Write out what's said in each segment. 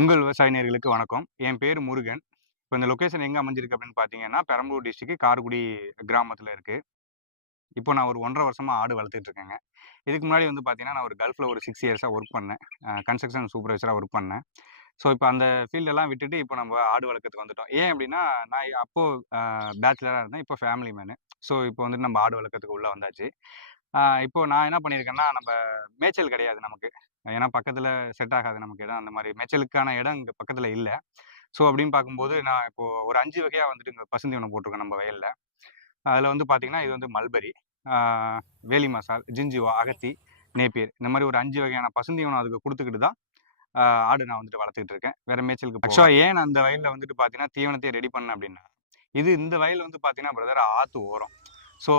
உங்கள் விவசாய நேர்களுக்கு வணக்கம். என் பேர் முருகன். இப்போ இந்த லொக்கேஷன் எங்கே அமைஞ்சிருக்கு அப்படின்னு பார்த்தீங்கன்னா பெரம்பலூர் டிஸ்ட்ரிக்ட் கார்குடி கிராமத்தில் இருக்குது இப்போ நான் ஒரு ஒன்றரை வருஷமாக ஆடு வளர்த்துட்டு இருக்கேங்க. இதுக்கு முன்னாடி வந்து பார்த்தீங்கன்னா நான் ஒரு கல்ஃபில் ஒரு சிக்ஸ் இயர்ஸாக ஒர்க் பண்ணேன். கன்ஸ்ட்ரக்ஷன் சூப்பர்வைசராக ஒர்க் பண்ணேன். ஸோ இப்போ அந்த ஃபீல்டெல்லாம் விட்டுட்டு இப்போ நம்ம ஆடு வளர்க்கறதுக்கு வந்துட்டோம். ஏன் அப்படின்னா நான் அப்போது பேச்சுலராக இருந்தேன். இப்போ ஃபேமிலி மேனு ஸோ இப்போ வந்துட்டு நம்ம ஆடு வளர்க்கறதுக்கு உள்ளே வந்தாச்சு. இப்போ நான் என்ன பண்ணியிருக்கேன்னா நம்ம மேய்ச்சல் கிடையாது நமக்கு. ஏன்னா பக்கத்தில் செட் ஆகாது நமக்கு இடம். அந்த மாதிரி மேய்ச்சலுக்கான இடம் இங்கே பக்கத்தில் இல்லை. ஸோ அப்படின்னு பார்க்கும்போது நான் இப்போ ஒரு அஞ்சு வகையாக வந்துட்டு இங்கே பசுந்தீவனம் போட்டிருக்கேன் நம்ம வயலில். அதில் வந்து பார்த்தீங்கன்னா இது வந்து மல்பரி வேலி மசால் ஜிஞ்சுவா அகத்தி நேப்பியர் இந்த மாதிரி ஒரு அஞ்சு வகையான பசுந்தீவனம் அதுக்கு கொடுத்துக்கிட்டு தான் ஆடு நான் வந்துட்டு வளர்த்துக்கிட்டு இருக்கேன். வேற மேய்ச்சலுக்கு ஆக்சுவலாக ஏன் நான் அந்த வயலில் வந்துட்டு பார்த்தீங்கன்னா தீவனத்தை ரெடி பண்ணேன் அப்படின்னா இது இந்த வயல் வந்து பார்த்தீங்கன்னா பிரதர் ஆற்று ஓரம். ஸோ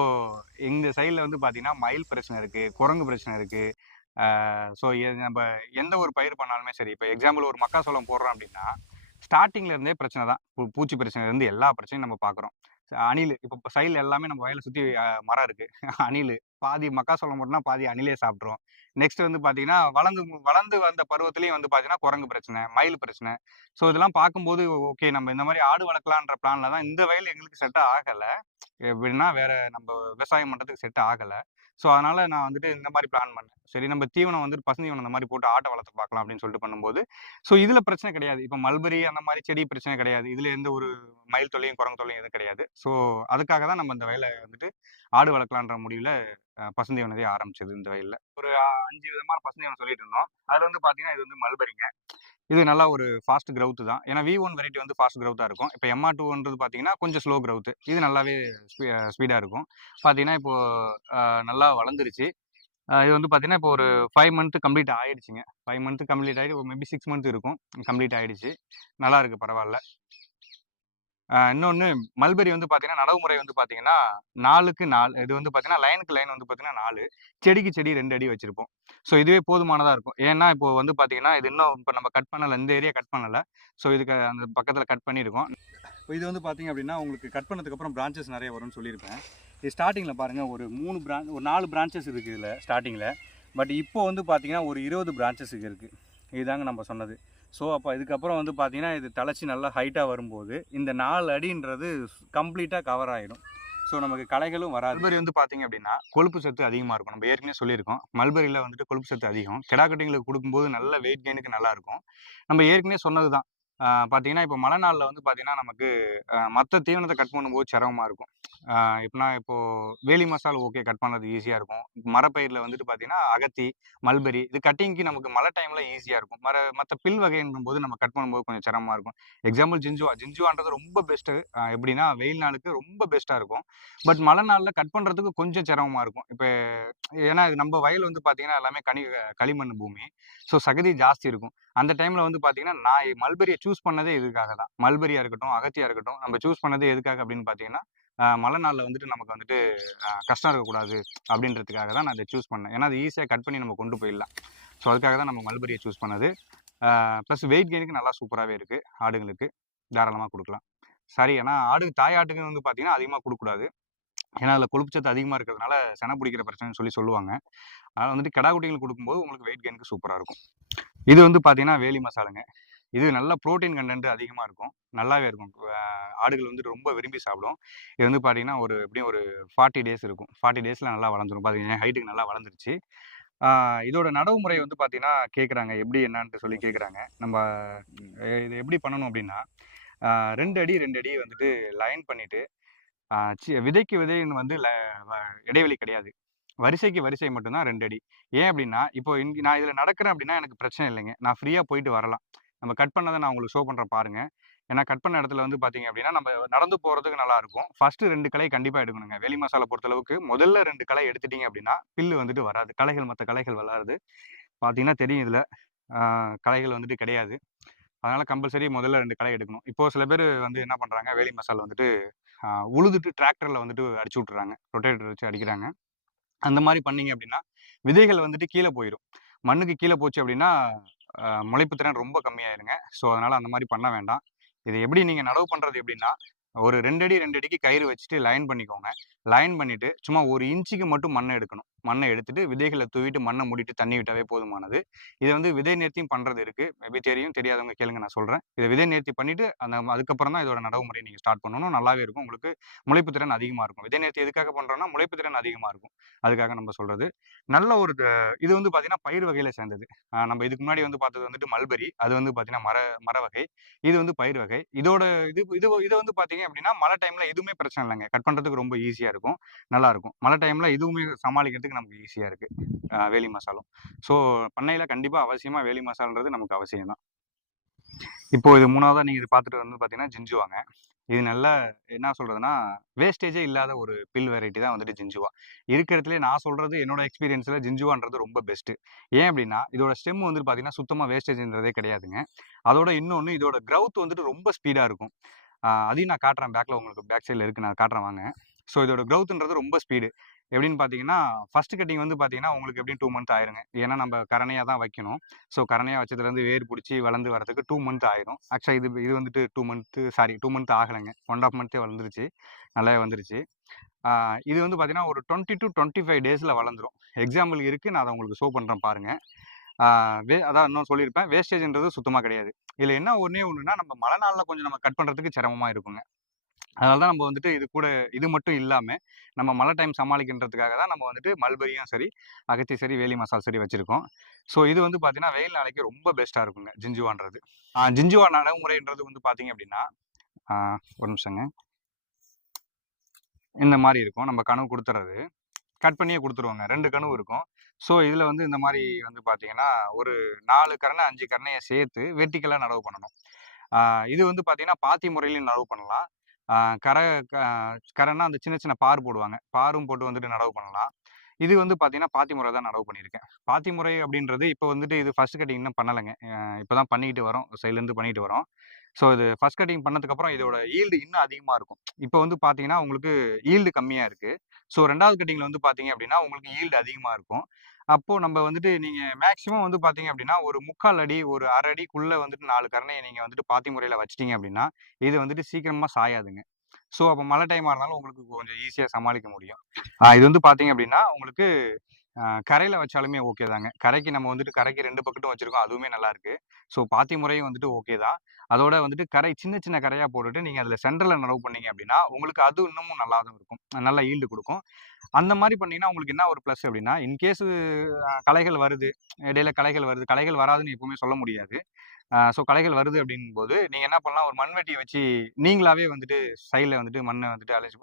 இந்த சைடில் வந்து பார்த்தீங்கன்னா மயில் பிரச்சனை இருக்குது குரங்கு பிரச்சனை இருக்குது ஸோ நம்ம எந்த ஒரு பயிர் பண்ணாலுமே சரி இப்போ எக்ஸாம்பிள் ஒரு மக்காசோளம் போடுறோம் அப்படின்னா ஸ்டார்டிங்லேருந்தே பிரச்சனை தான். பூச்சி பிரச்சனைலேருந்து எல்லா பிரச்சனையும் நம்ம பார்க்குறோம் அணில் இப்போ சைடில் எல்லாமே நம்ம வயலை சுற்றி மரம் இருக்குது அணில் பாதி மக்காசோளம் போட்டோம்னா பாதி அணிலே சாப்பிட்ரும் நெக்ஸ்ட் வந்து பார்த்தீங்கன்னா வளர்ந்து வளர்ந்து வந்த பருவத்திலையும் வந்து பார்த்தீங்கன்னா குரங்கு பிரச்சனை மயில் பிரச்சனை. ஸோ இதெல்லாம் பார்க்கும்போது ஓகே நம்ம இந்த மாதிரி ஆடு வளர்க்கலான்ற பிளான்ல தான் இந்த வயல் எங்களுக்கு செட் ஆகலை. எப்படின்னா வேற நம்ம விவசாயம் பண்ணுறதுக்கு செட் ஆகலை. ஸோ அதனால நான் வந்துட்டு இந்த மாதிரி பிளான் பண்ணேன். சரி நம்ம தீவனம் வந்துட்டு பசுந்தீவனம் அந்த மாதிரி போட்டு ஆட்டை வளர்த்து பார்க்கலாம் அப்படின்னு சொல்லிட்டு பண்ணும்போது ஸோ இதில் பிரச்சனை கிடையாது. இப்போ மல்பரி அந்த மாதிரி செடி பிரச்சனை கிடையாது. இதில் எந்த ஒரு மயில் தொல்லையும் குரங்கு தொல்லையும் எதுவும் கிடையாது. ஸோ அதுக்காக தான் நம்ம இந்த வயலை வந்துட்டு ஆடு வளர்க்கலான்ற முடிவில் பசுந்தீவனத்தை ஆரம்பிச்சது இந்த வயலில். ஒரு அஞ்சு விதமான பசுந்தீவனம் சொல்லிட்டு இருந்தோம். அதில் வந்து பார்த்தீங்கன்னா இது வந்து மல்பரிங்க. இது நல்லா ஒரு ஃபாஸ்ட் க்ரௌத்து தான். ஏன்னா வி ஒன் வெரைட்டி வந்து ஃபாஸ்ட் க்ரௌத்தாக இருக்கும். இப்போ எம்ஆர் டூன்றது பார்த்தீங்கன்னா கொஞ்சம் ஸ்லோ க்ரௌத்து இது நல்லாவே ஸ்பீடாக இருக்கும். பார்த்தீங்கன்னா இப்போது நல்லா வளர்ந்துருச்சு. இது வந்து பார்த்தீங்கன்னா இப்போ ஒரு ஃபைவ் மந்த்து கம்ப்ளீட் ஆயிடுச்சுங்க. ஃபைவ் மந்த்து கம்ப்ளீட் ஆகிட்டு மேபி சிக்ஸ் மந்த் இருக்கும். கம்ப்ளீட் ஆகிடுச்சு நல்லா இருக்குது பரவாயில்ல இன்னொன்று மல்பெரி வந்து பார்த்தீங்கன்னா நடவு முறை வந்து பார்த்தீங்கன்னா நாலுக்கு நாலு. இது வந்து பார்த்தீங்கன்னா லைனுக்கு லைன் வந்து பார்த்தீங்கன்னா நாலு. செடிக்கு செடி ரெண்டு அடி வச்சிருப்போம். ஸோ இதுவே போதுமானதாக இருக்கும். ஏன்னா இப்போ வந்து பார்த்தீங்கன்னா இது இன்னும் இப்போ நம்ம கட் பண்ணலை இந்த ஏரியா கட் பண்ணலை. ஸோ இதுக்கு அந்த பக்கத்தில் கட் பண்ணியிருக்கோம் இப்போ இது வந்து பார்த்தீங்க அப்படின்னா உங்களுக்கு கட் பண்ணதுக்கு அப்புறம் பிரான்ச்சஸ் நிறைய வரும்னு சொல்லியிருப்பேன். இது ஸ்டார்டிங்கில் பாருங்கள் ஒரு மூணு பிரான் ஒரு நாலு பிரான்ச்சஸ் இருக்குது இதில் ஸ்டார்டிங்கில் பட் இப்போ வந்து பார்த்தீங்கன்னா ஒரு இருபது பிரான்ச்சஸுக்கு இருக்குது இதுதாங்க நம்ம சொன்னது. ஸோ அப்போ இதுக்கப்புறம் வந்து பார்த்தீங்கன்னா இது தலைச்சி நல்லா ஹைட்டாக வரும்போது இந்த நாலு அடின்றது கம்ப்ளீட்டாக கவர் ஆகிடும் ஸோ நமக்கு களைகளும் வராது. மல்பரி வந்து பார்த்தீங்க அப்படின்னா கொழுப்பு சத்து அதிகமாக இருக்கும். நம்ம ஏற்கனவே சொல்லியிருக்கோம். மல்பரியில் வந்துட்டு கொழுப்பு சத்து அதிகம். கிடாக்கட்டிங்களுக்கு கொடுக்கும்போது நல்ல வெயிட் கெயினுக்கு நல்லாயிருக்கும் நம்ம ஏற்கனவே சொன்னது தான் பார்த்தீங்கன்னா இப்போ மழை நாளில் வந்து பார்த்தீங்கன்னா நமக்கு மற்ற தீவனத்தை கட் பண்ணும்போது சிரமமாக இருக்கும். இப்போனா இப்போது வேலி மசால் ஓகே கட் பண்ணுறது ஈஸியாக இருக்கும். மரப்பயிரில் வந்துட்டு பார்த்தீங்கன்னா அகத்தி மல்பெரி இது கட்டிங்க்கு நமக்கு மழை டைமில் ஈஸியாக இருக்கும். மர மற்ற பில் வகைன்னும் போது நம்ம கட் பண்ணும்போது கொஞ்சம் சிரமமாக இருக்கும். எக்ஸாம்பிள் ஜிஞ்சுவா ஜிஞ்சுவான்றது ரொம்ப பெஸ்ட்டு எப்படின்னா வெயில் நாளுக்கு ரொம்ப பெஸ்ட்டாக இருக்கும். பட் மழை நாளில் கட் பண்ணுறதுக்கு கொஞ்சம் சிரமமாக இருக்கும். இப்போ ஏன்னா இது நம்ம வயல் வந்து பார்த்தீங்கன்னா எல்லாமே கனி களிமண் பூமி. ஸோ சகதி ஜாஸ்தி இருக்கும். அந்த டைமில் வந்து பார்த்தீங்கன்னா நான் மல்பெரியை சூஸ் பண்ணதே இதுக்காக தான். மல்பெரியாக இருக்கட்டும் அகத்தியாக இருக்கட்டும் நம்ம சூஸ் பண்ணதே எதுக்காக அப்படின்னு பார்த்தீங்கன்னா மழை நாளில் வந்துட்டு நமக்கு வந்துட்டு கஷ்டம் இருக்கக்கூடாது அப்படின்றதுக்காக தான் நான் அதை சூஸ் பண்ணேன். ஏன்னா அது ஈஸியாக கட் பண்ணி நம்ம கொண்டு போயிடலாம். ஸோ அதுக்காக தான் நம்ம மல்பெரியை சூஸ் பண்ணது. ப்ளஸ் வெயிட் கெயினுக்கு நல்லா சூப்பராகவே இருக்குது ஆடுங்களுக்கு தாராளமாக கொடுக்கலாம். சரி ஏன்னா ஆடு தாய் ஆட்டுக்கு வந்து பார்த்தீங்கன்னா அதிகமாக கொடுக்கக்கூடாது. ஏன்னா அதில் கொழுப்புச்சத்து அதிகமாக இருக்கிறதுனால சென பிடிக்கிற பிரச்சனைன்னு சொல்லி சொல்லுவாங்க. அதனால் வந்துட்டு கிடா குட்டிங்களுக்கு கொடுக்கும்போது உங்களுக்கு வெயிட் கெயினுக்கு சூப்பராக இருக்கும். இது வந்து பார்த்தீங்கன்னா வேலி மசாலுங்க. இது நல்ல ப்ரோட்டீன் கண்டென்ட் அதிகமாக இருக்கும். நல்லாவே இருக்கும். ஆடுகள் வந்து ரொம்ப விரும்பி சாப்பிடும். இது வந்து பார்த்தீங்கன்னா ஒரு எப்படியும் ஒரு ஃபார்ட்டி டேஸ் இருக்கும். ஃபார்ட்டி டேஸில் நல்லா வளர்ந்துரும். பார்த்தீங்கன்னா ஹைட்டுக்கு நல்லா வளர்ந்துருச்சு. இதோட நடவு முறை வந்து பார்த்தீங்கன்னா கேட்குறாங்க எப்படி என்னன்ட்டு சொல்லி கேட்குறாங்க நம்ம இது எப்படி பண்ணணும் அப்படின்னா ரெண்டு அடி ரெண்டு அடி வந்துட்டு லைன் பண்ணிவிட்டு விதைக்கு விதைன்னு வந்து ல- வ- இடைவெளி கிடையாது. வரிசைக்கு வரிசை மட்டும்தான் ரெண்டு அடி. ஏன் அப்படின்னா இப்போ இங்க நான் இதில் நடக்கிறேன் அப்படின்னா எனக்கு பிரச்சனை இல்லைங்க. நான் ஃப்ரீயாக போயிட்டு வரலாம். நம்ம கட் பண்ணதை நான் உங்களுக்கு ஷோ பண்ணுறேன் பாருங்க. ஏன்னா கட் பண்ண இடத்துல வந்து பார்த்தீங்க அப்படின்னா நம்ம நடந்து போகிறதுக்கு நல்லாயிருக்கும் ஃபஸ்ட்டு ரெண்டு களை கண்டிப்பாக எடுக்கணுங்க. வெளி மசாலா பொறுத்தளவுக்கு முதல்ல ரெண்டு களை எடுத்துட்டீங்க அப்படின்னா பில்லு வந்துட்டு வராது. களைகள் மற்ற களைகள் வராது பார்த்தீங்கன்னா தெரியும் இதில். களைகள் வந்துட்டு கிடையாது. அதனால் கம்பல்சரி முதல்ல ரெண்டு களை எடுக்கணும். இப்போ சில பேர் வந்து என்ன பண்ணுறாங்க வேலி மசாலா வந்துட்டு உழுதுட்டு டிராக்டரில் வந்துட்டு அடிச்சு விட்றாங்க ரொட்டேட்டர் வச்சு அடிக்கிறாங்க. அந்த மாதிரி பண்ணீங்க அப்படின்னா விதைகள் வந்துட்டு கீழே போயிடும் மண்ணுக்கு கீழே போச்சு அப்படின்னா ஆஹ் முளைப்பு திறன் ரொம்ப கம்மியாயிருங்க. ஸோ அதனால அந்த மாதிரி பண்ண வேண்டாம். இது எப்படி நீங்கள் நடவு பண்ணுறது எப்படின்னா ஒரு ரெண்டு அடி ரெண்டு அடிக்கு கயிறு வச்சுட்டு லைன் பண்ணிக்கோங்க. லைன் பண்ணிட்டு சும்மா ஒரு இன்ச்சுக்கு மட்டும் மண்ணை எடுக்கணும். மண்ணை எடுத்துட்டு விதைகளை தூவிட்டு மண்ணை மூடிட்டு தண்ணி விட்டாவே போதுமானது. இது வந்து விதை நேர்த்தியும் பண்றது இருக்கு. மேபி தெரியும் தெரியாதவங்க கேளுங்க நான் சொல்றேன். இதை விதை நேர்த்தி பண்ணிட்டு அந்த அதுக்கப்புறம் தான் இதோட நடவு முறையை நீங்க ஸ்டார்ட் பண்ணணும். நல்லாவே இருக்கும். உங்களுக்கு முளைப்பு திறன் அதிகமா இருக்கும். விதை நேர்த்தி எதுக்காக பண்றோம்னா முளைப்பு திறன் அதிகமா இருக்கும். அதுக்காக நம்ம சொல்றது. நல்ல ஒரு த- இது வந்து பாத்தீங்கன்னா பயிர் வகையில சேர்ந்தது. நம்ம இதுக்கு முன்னாடி வந்து பார்த்தது வந்துட்டு மல்பெரி அது வந்து பாத்தீங்கன்னா மர மர வகை. இது வந்து பயிர் வகை. இதோட இது இது இது வந்து பாத்தீங்க அப்படின்னா மழை டைம்ல எதுவுமே பிரச்சனை இல்லைங்க. கட் பண்றதுக்கு ரொம்ப ஈஸியா இருக்கும். நல்லாயிருக்கும் மழை டைமில் இதுவுமே சமாளிக்கிறதுக்கு நமக்கு ஈஸியாக இருக்குது வேலி மசாலும் ஸோ பண்ணையில் கண்டிப்பாக அவசியமாக வேலி மசாலன்றது நமக்கு அவசியம் தான். இப்போ இது மூணாவதாக நீங்கள் இது பார்த்துட்டு வந்து பார்த்தீங்கன்னா ஜிஞ்சுவாங்க இது நல்ல என்ன சொல்கிறதுனா வேஸ்டேஜே இல்லாத ஒரு பில் வெரைட்டி தான் வந்துட்டு ஜிஞ்சுவா இருக்கிறதுலே நான் சொல்கிறது என்னோட எக்ஸ்பீரியன்ஸில் ஜிஞ்சுவான்றது ரொம்ப பெஸ்ட்டு ஏன் அப்படின்னா இதோட ஸ்டெம் வந்துட்டு பார்த்தீங்கன்னா சுத்தமாக வேஸ்டேஜ்ன்றதே கிடையாதுங்க. அதோட இன்னொன்று இதோட க்ரௌத் வந்துட்டு ரொம்ப ஸ்பீடாக இருக்கும். அதையும் நான் காட்டுறேன் பேக்கில் உங்களுக்கு பேக் சைடில் இருக்குது நான் காட்டுறேன் வாங்க. ஸோ இதோட க்ரௌத்துன்றது ரொம்ப ஸ்பீடு எப்படின்னு பார்த்தீங்கன்னா ஃபர்ஸ்ட் கட்டிங் வந்து பார்த்தீங்கன்னா உங்களுக்கு எப்படியும் டூ மந்த் ஆயிருங்க. ஏன்னா நம்ம கரணையாக தான் வைக்கணும். ஸோ கரணையாக வச்சதுலேருந்து வேர் பிடிச்சி வளர்ந்து வரதுக்கு டூ மந்த் ஆயிரும். ஆக்சுவலாக இது இது வந்துட்டு two month sorry two month ஆகலைங்க. One of மந்த்தே வளர்ந்துருச்சு. நல்லாவே வந்துருச்சு இது வந்து பார்த்தீங்கன்னா ஒரு டுவெண்ட்டி டு டுவெண்ட்டி ஃபைவ் டேஸில் வளர்ந்துரும். எக்ஸாம்பிள் இருக்குது நான் அதை உங்களுக்கு ஷோ பண்ணுறேன் பாருங்கள் வே அதான் இன்னும் சொல்லியிருப்பேன். வேஸ்டேஜ்ன்றது சுத்தமாக கிடையாது. இதில் என்ன ஒன்றே ஒன்றுனா நம்ம மழை நாளில் கொஞ்சம் நம்ம கட் பண்ணுறதுக்கு சிரமமாக இருக்குங்க. அதனால தான் நம்ம வந்துட்டு இது கூட இது மட்டும் இல்லாமல் நம்ம மழை டைம் சமாளிக்கின்றதுக்காக தான் நம்ம வந்துட்டு மல்பரியும் சரி அகத்தி சரி வேலி மசால் சரி வச்சுருக்கோம். ஸோ இது வந்து பார்த்தீங்கன்னா வெயில் நாளைக்கு ரொம்ப பெஸ்ட்டாக இருக்குங்க ஜிஞ்சுவான்றது. ஜிஞ்சுவா நடைமுறைன்றது வந்து பார்த்தீங்க அப்படின்னா ஆஹ் ஒரு நிமிஷங்க. இந்த மாதிரி இருக்கும். நம்ம கனவு கொடுத்துறது. கட் பண்ணியே கொடுத்துருவாங்க. ரெண்டு கனவு இருக்கும். ஸோ இதில் வந்து இந்த மாதிரி வந்து பார்த்தீங்கன்னா ஒரு நாலு கரணை அஞ்சு கரணையை சேர்த்து வெர்டிக்கலாக நடவு பண்ணணும். இது வந்து பார்த்தீங்கன்னா பாத்தி முறையிலையும் நடவு பண்ணலாம். கரை க- கரைன்னா அந்த சின்ன சின்ன பார் போடுவாங்க. பாரும் போட்டு வந்துட்டு நடவு பண்ணலாம். இது வந்து பார்த்தீங்கன்னா பாத்தி முறை தான் நடவு பண்ணியிருக்கேன். பாத்தி முறை அப்படின்றது இப்போ வந்துட்டு இது ஃபஸ்ட் கட்டிங் இன்னும் பண்ணலைங்க. இப்போ தான் பண்ணிக்கிட்டு வரோம். சைட்லேருந்து பண்ணிட்டு வரோம். ஸோ இது ஃபர்ஸ்ட் கட்டிங் பண்ணதுக்கப்புறம் இதோட ஈல்டு இன்னும் அதிகமாக இருக்கும். இப்போ வந்து பார்த்தீங்கன்னா உங்களுக்கு ஈல்டு கம்மியாக இருக்குது ஸோ ரெண்டாவது கட்டிங்கில் வந்து பார்த்தீங்க அப்படின்னா உங்களுக்கு ஈல்டு அதிகமாக இருக்கும். அப்போ நம்ம வந்துட்டு நீங்கள் மேக்ஸிமம் வந்து பார்த்தீங்க அப்படின்னா ஒரு முக்கால் அடி ஒரு அரை அடிக்குள்ளே வந்துட்டு நாலு கரணையை நீங்கள் வந்துட்டு பாத்தி முறையில் வச்சிட்டீங்க அப்படின்னா இது வந்துட்டு சீக்கிரமாக சாயாதுங்க. ஸோ அப்போ மழை டைமாக இருந்தாலும் உங்களுக்கு கொஞ்சம் ஈஸியாக சமாளிக்க முடியும். ஆஹ் இது வந்து பார்த்தீங்க அப்படின்னா உங்களுக்கு கரையில் வச்சாலுமே ஓகே தாங்க. கரைக்கு நம்ம வந்துட்டு கரைக்கு ரெண்டு பக்கட்டும் வச்சுருக்கோம். அதுவுமே நல்லாயிருக்கு ஸோ பாத்தி முறையும் வந்துட்டு ஓகே தான். அதோட வந்துட்டு கரை சின்ன சின்ன கரையாக போட்டுட்டு நீங்கள் அதில் சென்டரில் நடவு பண்ணீங்க அப்படின்னா உங்களுக்கு அது இன்னமும் நல்லா தான் இருக்கும். நல்லா ஈல்டு கொடுக்கும். அந்த மாதிரி பண்ணிங்கன்னா உங்களுக்கு என்ன ஒரு ப்ளஸ் அப்படின்னா இன்கேஸ் களைகள் வருது. இடையில களைகள் வருது. களைகள் வராதுன்னு எப்பவுமே சொல்ல முடியாது. ஸோ களைகள் வருது அப்படின் போது நீங்கள் என்ன பண்ணலாம்? ஒரு மண்வெட்டியை வச்சு நீங்களாவே வந்துட்டு சைடில் வந்துட்டு மண்ணை வந்துட்டு அழைச்சி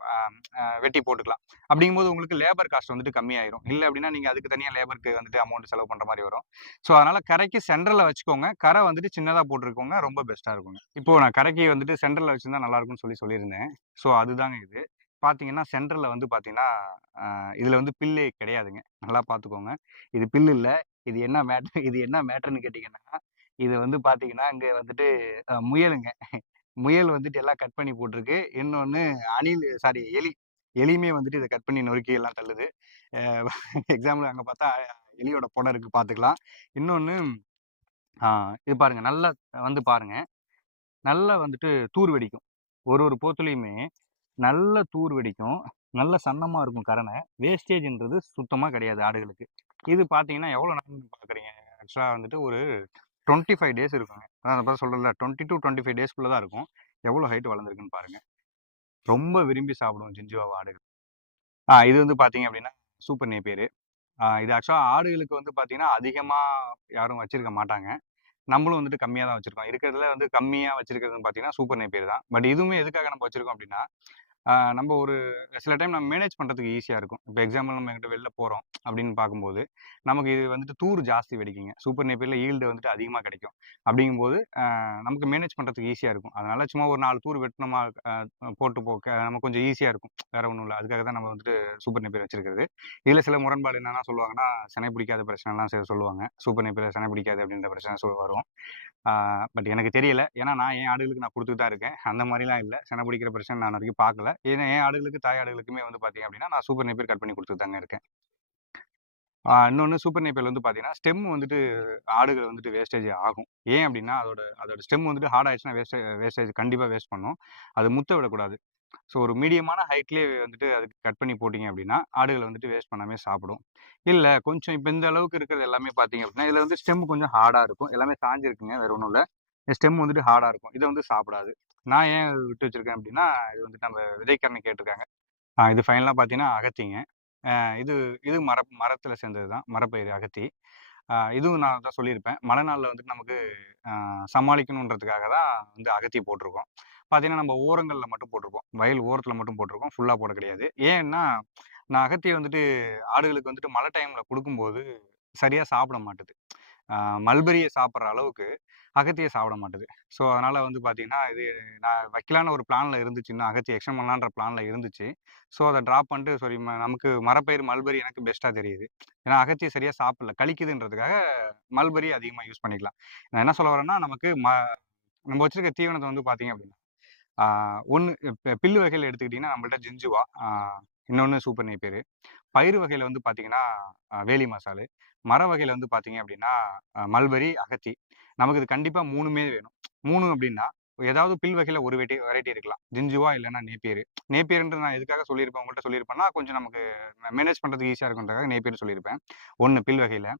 வெட்டி போட்டுக்கலாம். அப்படிங்கும்போது உங்களுக்கு லேபர் காஸ்ட் வந்துட்டு கம்மியாயிரும். இல்லை அப்படின்னா நீங்கள் அதுக்கு தனியாக லேபருக்கு வந்துட்டு அமௌண்ட் செலவு பண்ணுற மாதிரி வரும். ஸோ அதனால் கரைக்கு சென்டரில் வச்சுக்கோங்க. கரை வந்துட்டு சின்னதாக போட்டிருக்கோங்க. ரொம்ப பெஸ்ட்டாக இருக்குங்க. இப்போ நான் கரைக்கு வந்துட்டு சென்டரில் வச்சுருந்தா நல்லா இருக்கும்னு சொல்லி சொல்லியிருந்தேன். ஸோ அதுதாங்க இது. பார்த்தீங்கன்னா சென்டரில் வந்து பார்த்தீங்கன்னா இதில் வந்து பில்லே கிடையாதுங்க. நல்லா பார்த்துக்கோங்க இது பில்லு இல்லை. இது என்ன மேட்ரு இது என்ன மேட்ருன்னு கேட்டிங்கன்னா இது வந்து பார்த்தீங்கன்னா இங்கே வந்துட்டு முயலுங்க. முயல் வந்துட்டு எல்லாம் கட் பண்ணி போட்டிருக்கு. இன்னொன்று அணில் சாரி எலி. எலியுமே வந்துட்டு இதை கட் பண்ணி நொறுக்கி எல்லாம் தள்ளுது. எக்ஸாம்பிள் அங்கே பார்த்தா எலியோட புடம் இருக்குது பார்த்துக்கலாம் இன்னொன்று இது பாருங்க நல்லா வந்து பாருங்க. நல்லா வந்துட்டு தூர் வெடிக்கும். ஒரு ஒரு போத்துலேயுமே நல்ல தூர் வெடிக்கும். நல்ல சன்னமாக இருக்கும் கரணை. வேஸ்டேஜ்ன்றது சுத்தமாக கிடையாது ஆடுகளுக்கு. இது பார்த்தீங்கன்னா எவ்வளோ நாள் பார்க்குறீங்க ஆக்சுவலாக வந்துட்டு ஒரு டுவெண்ட்டி ஃபைவ் டேஸ் இருக்குங்க. அதான் அதை சொல்கிறல டுவெண்ட்டி டு டுவெண்ட்டி ஃபைவ் டேஸ்க்குள்ளே தான் இருக்கும். எவ்வளோ ஹைட் வளர்ந்துருக்குன்னு பாருங்க. ரொம்ப விரும்பி சாப்பிடும் ஜிஞ்சுவா ஆடுகள். ஆ இது வந்து பார்த்தீங்க அப்படின்னா சூப்பர் நேப்பியர் இது ஆக்சுவலாக ஆடுகளுக்கு வந்து பார்த்தீங்கன்னா அதிகமாக யாரும் வச்சிருக்க மாட்டாங்க. நம்மளும் வந்துட்டு கம்மியாக தான் வச்சிருக்கோம். இருக்கிறதுல வந்து கம்மியாக வச்சிருக்கிறதுன்னு பார்த்தீங்கன்னா சூப்பர் நேப்பியர் தான். பட் இதுவுமே எதுக்காக நம்ம வச்சிருக்கோம் அப்படின்னா நம்ம ஒரு சில டைம் நம்ம மேனேஜ் பண்ணுறதுக்கு ஈஸியாக இருக்கும். இப்போ எக்ஸாம்பிள் நம்ம எங்கிட்ட வெளில போகிறோம் அப்படின்னு பார்க்கும்போது நமக்கு இது வந்துட்டு தூர் ஜாஸ்தி வெடிக்குங்க. சூப்பர் நேப்பியரில் ஈல்டு வந்துட்டு அதிகமாக கிடைக்கும். அப்படிங்கும்போது நமக்கு மேனேஜ் பண்ணுறதுக்கு ஈஸியாக இருக்கும். அதனால சும்மா ஒரு நாலு தூர் வெட்டினமா போட்டு போக்க நமக்கு கொஞ்சம் ஈஸியாக இருக்கும். வேற ஒன்றும் இல்லை. அதுக்காக தான் நம்ம வந்துட்டு சூப்பர் நேப்பியர் வச்சிருக்கிறது. இதில் சில முரண்பாடு என்னென்னா சொல்லுவாங்கன்னா சினை பிடிக்காத பிரச்சனைலாம் சில சொல்லுவாங்க. சூப்பர் நேப்பியர் சினை பிடிக்காது அப்படின்ற பிரச்சனை சொல் வரும். பட் எனக்கு தெரியல. ஏன்னா நான் என் ஆடுகளுக்கு நான் கொடுத்துட்டு தான் இருக்கேன். அந்த மாதிரிலாம் இல்லை. செனை பிடிக்கிற பிரச்சனை நான் வரைக்கும் பார்க்கல. ஏன்னா என் ஆடுகளுக்கு தாய் ஆடுகளுக்குமே வந்து பார்த்தீங்க அப்படின்னா நான் சூப்பர் நேப்பியர் கட் பண்ணி கொடுத்துட்டு தாங்க இருக்கேன். இன்னொன்று சூப்பர் நேப்பியர் வந்து பார்த்தீங்கன்னா ஸ்டெம் வந்துட்டு ஆடுகள் வந்துட்டு வேஸ்டேஜ் ஆகும். ஏன் அப்படின்னா அதோட அதோட ஸ்டெம் வந்துட்டு ஹார்ட் ஆயிடுச்சுன்னா வேஸ்டேஜ் வேஸ்டேஜ் கண்டிப்பாக வேஸ்ட் பண்ணும். அது முத்த விடக்கூடாது. ஸோ ஒரு மீடியமான ஹைட்லேயே வந்துட்டு அதுக்கு கட் பண்ணி போட்டிங்க அப்படின்னா ஆடுகள் வந்துட்டு வேஸ்ட் பண்ணாமே சாப்பிடும். இல்லை கொஞ்சம் இப்போ இந்த அளவுக்கு இருக்கிறது எல்லாமே பார்த்தீங்க அப்படின்னா இதில் வந்து ஸ்டெம் கொஞ்சம் ஹார்டாக இருக்கும். எல்லாமே சாஞ்சிருக்குங்க வேற ஒன்றும் இல்லை. ஸ்டெம் வந்துட்டு ஹார்டாக இருக்கும். இதை வந்து சாப்பிடாது. நான் ஏன் விட்டு வச்சிருக்கேன் அப்படின்னா இது வந்துட்டு நம்ம விதைக்கரணை கேட்டிருக்காங்க. இது ஃபைனலாக பார்த்தீங்கன்னா அகத்திங்க. இது இது மர மரத்தில் சேர்ந்தது தான். மரப்பயிர் அகத்தி. இதுவும் நான் தான் சொல்லியிருப்பேன். மழை நாளில் வந்துட்டு நமக்கு சமாளிக்கணுன்றதுக்காக தான் வந்து அகத்தி போட்டிருக்கோம். பார்த்தீங்கன்னா நம்ம ஓரங்களில் மட்டும் போட்டிருக்கோம் வயல் ஓரத்தில் மட்டும் போட்டிருக்கோம். ஃபுல்லாக போட கிடையாது. ஏன்னா நான் அகத்தியை வந்துட்டு ஆடுகளுக்கு வந்துட்டு மழை டைமில் கொடுக்கும்போது சரியாக சாப்பிட மாட்டுது. மல்பரியை சாப்பிட்ற அளவுக்கு அகத்தியை சாப்பிட மாட்டுது. ஸோ அதனால் வந்து பார்த்தீங்கன்னா இது நான் வைக்கலான ஒரு பிளானில் இருந்துச்சு. இன்னும் அகத்தி எக்ஸ்டன் பண்ணலான்ற பிளானில் இருந்துச்சு. ஸோ அதை ட்ராப் பண்ணிட்டு சாரி நமக்கு மரப்பயிர் மல்பரி எனக்கு பெஸ்ட்டாக தெரியுது. ஏன்னா அகத்தியை சரியாக சாப்பிடல. கழிக்குதுன்றதுக்காக மல்பரி அதிகமாக யூஸ் பண்ணிக்கலாம். நான் என்ன சொல்ல வரேன்னா நமக்கு ம நம்ம வச்சிருக்க தீவனத்தை வந்து பார்த்தீங்க அப்படின்னா ஒன்று இப்போ பில்லு வகையில் எடுத்துக்கிட்டிங்கன்னா நம்மள்ட்ட ஜிஞ்சுவா இன்னொன்று சூப்பர் நெய் பேர். பயிர் வகையில் வந்து பார்த்தீங்கன்னா வேலி மசாலு. மர வகையில் வந்து பார்த்தீங்க அப்படின்னா மல்பரி அகத்தி. நமக்கு இது கண்டிப்பாக மூணுமே வேணும். மூணு அப்படின்னா ஏதாவது பில் வகையில் ஒரு வெட்டி வெரைட்டி இருக்கலாம் ஜிஞ்சுவா இல்லைன்னா நேப்பியர் நேப்பியர்ன்றது நான் எதுக்காக சொல்லியிருப்பேன்? உங்கள்கிட்ட சொல்லியிருப்பேன்னா கொஞ்சம் நமக்கு மேனேஜ் பண்ணுறதுக்கு ஈஸியாக இருக்குன்றதுக்காக நேப்பியர் சொல்லியிருப்பேன். ஒன்று பில் வகையில்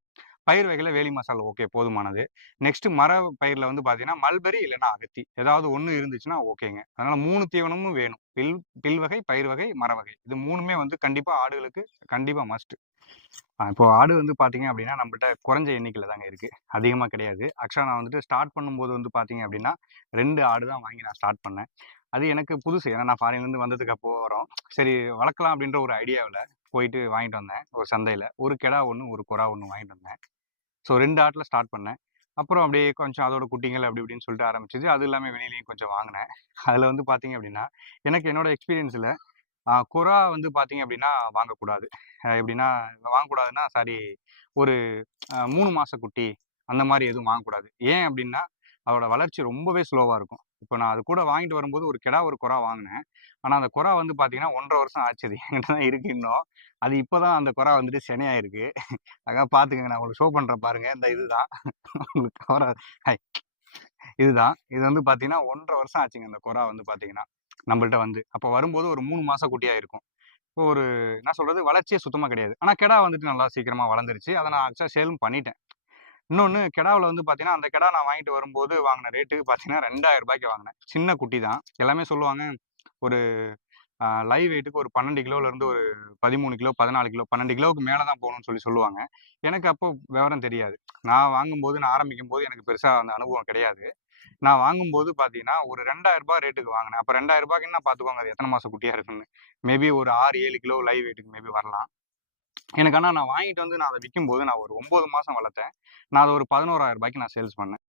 பயிர் வகையில் வேலி மசாலா ஓகே போதுமானது. நெக்ஸ்ட் மர பயிரில் வந்து பார்த்தீங்கன்னா மல்பரி இல்லைன்னா அகத்தி. ஏதாவது ஒன்று இருந்துச்சுன்னா ஓகேங்க. அதனால மூணு தீவனமும் வேணும். பில் பில் வகை பயிர் வகை மர வகை. இது மூணுமே வந்து கண்டிப்பாக ஆடுகளுக்கு கண்டிப்பாக மஸ்ட் இப்போ ஆடு வந்து பார்த்தீங்க அப்படின்னா நம்மள்ட்ட குறைஞ்ச எண்ணிக்கையில் தாங்க இருக்குது அதிகமாக கிடையாது. ஆக்சுவலாக நான் வந்துட்டு ஸ்டார்ட் பண்ணும்போது வந்து பார்த்தீங்க அப்படின்னா ரெண்டு ஆடு தான் வாங்கி நான் ஸ்டார்ட் பண்ணேன். அது எனக்கு புதுசு. ஏன்னா நான் ஃபாரின்லேருந்து வந்ததுக்கு அப்போ வரோம். சரி வளர்க்கலாம் அப்படின்ற ஒரு ஐடியாவில் போயிட்டு வாங்கிட்டு வந்தேன். ஒரு சந்தையில். ஒரு கெடா ஒன்று ஒரு குறா ஒன்று வாங்கிட்டு வந்தேன். ஸோ ரெண்டு ஆட்டில் ஸ்டார்ட் பண்ணேன். அப்புறம் அப்படியே கொஞ்சம் அதோட குட்டிங்கள் அப்படி இப்படின்னு சொல்லிட்டு ஆரம்பிச்சிது. அது இல்லாமல் வெளியிலையும் கொஞ்சம் வாங்கினேன். அதில் வந்து பார்த்தீங்க அப்படின்னா எனக்கு என்னோட எக்ஸ்பீரியன்ஸில் குறா வந்து பார்த்தீங்க அப்படின்னா வாங்கக்கூடாது. எப்படின்னா வாங்கக்கூடாதுன்னா சாரி ஒரு மூணு மாத குட்டி அந்த மாதிரி எதுவும் வாங்கக்கூடாது. ஏன் அப்படின்னா அதோட வளர்ச்சி ரொம்பவே ஸ்லோவாக இருக்கும். இப்போ நான் அது கூட வாங்கிட்டு வரும்போது ஒரு கிடா ஒரு குறா வாங்கினேன். ஆனால் அந்த குறா வந்து பார்த்தீங்கன்னா ஒன்றரை வருஷம் ஆச்சுது என்கிட்ட தான் இருக்கு இன்னும். அது இப்போ தான் அந்த குறா வந்துட்டு செனையாயிருக்கு. அதான் பார்த்துக்கங்க நான் உங்களுக்கு ஷோ பண்ணுறேன் பாருங்க. இந்த இதுதான் உங்களுக்கு கவரா ஹை இதுதான் இது வந்து பார்த்தீங்கன்னா ஒன்றரை வருஷம் ஆச்சுங்க இந்த குறா வந்து பார்த்தீங்கன்னா நம்மள்ட்ட வந்து. அப்போ வரும்போது ஒரு மூணு மாதம் குட்டியாக இருக்கும். இப்போ ஒரு என்ன சொல்கிறது வளர்ச்சியே சுத்தமாக கிடையாது. ஆனால் கிடா வந்துட்டு நல்லா சீக்கிரமாக வளர்ந்துருச்சு. அதை நான் ஆக்சுவலாக சேலும் பண்ணிட்டேன். இன்னொன்று கிடாவில் வந்து பார்த்தீங்கன்னா அந்த கிடா நான் வாங்கிட்டு வரும்போது வாங்கின ரேட்டுக்கு பார்த்தீங்கன்னா ரெண்டாயிரம் ரூபாய்க்கு வாங்கினேன். சின்ன குட்டி தான். எல்லாமே சொல்லுவாங்க ஒரு லைவ் வெயிட்டுக்கு ஒரு பன்னெண்டு கிலோலேருந்து ஒரு பதிமூணு கிலோ பதினாலு கிலோ பன்னெண்டு கிலோவுக்கு மேலே தான் போகணும்னு சொல்லி சொல்லுவாங்க. எனக்கு அப்போ விவரம் தெரியாது. நான் வாங்கும்போது நான் ஆரம்பிக்கும் போது எனக்கு பெருசாக அந்த அனுபவம் கிடையாது. நான் வாங்கும்போது பார்த்தீங்கன்னா ஒரு ரெண்டாயிரம் ரூபாய் ரேட்டுக்கு வாங்கினேன். அப்போ ரெண்டாயிரம் ரூபாய்க்கு என்ன பார்த்துக்கோங்க அது எத்தனை மாதம் குட்டியாக இருக்குன்னு. மேபி ஒரு ஆறு ஏழு கிலோ லைவ் வெயிட்டுக்கு மேபி வரலாம். எனக்கு ஆனால் நான் வாங்கிட்டு வந்து நான் அதை விற்கும்போது நான் ஒரு ஒம்பது மாதம் வளர்த்தேன். நான் அதை ஒரு பதினோராயிரம் ரூபாய்க்கு நான் சேல்ஸ் பண்ணேன்.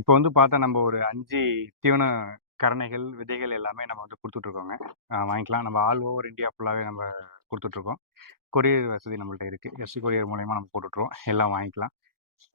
இப்போ வந்து பார்த்தா நம்ம ஒரு அஞ்சு தீவன கரணைகள் விதைகள் எல்லாமே நம்ம வந்து கொடுத்துட்ருக்கோங்க. வாங்கிக்கலாம். நம்ம ஆல் ஓவர் இந்தியா ஃபுல்லாகவே நம்ம கொடுத்துட்ருக்கோம். கொரியர் வசதி நம்மள்ட்ட இருக்குது எஸ்சி கொரியர் மூலயமா நம்ம போட்டுட்ருவோம் எல்லாம் வாங்கிக்கலாம்.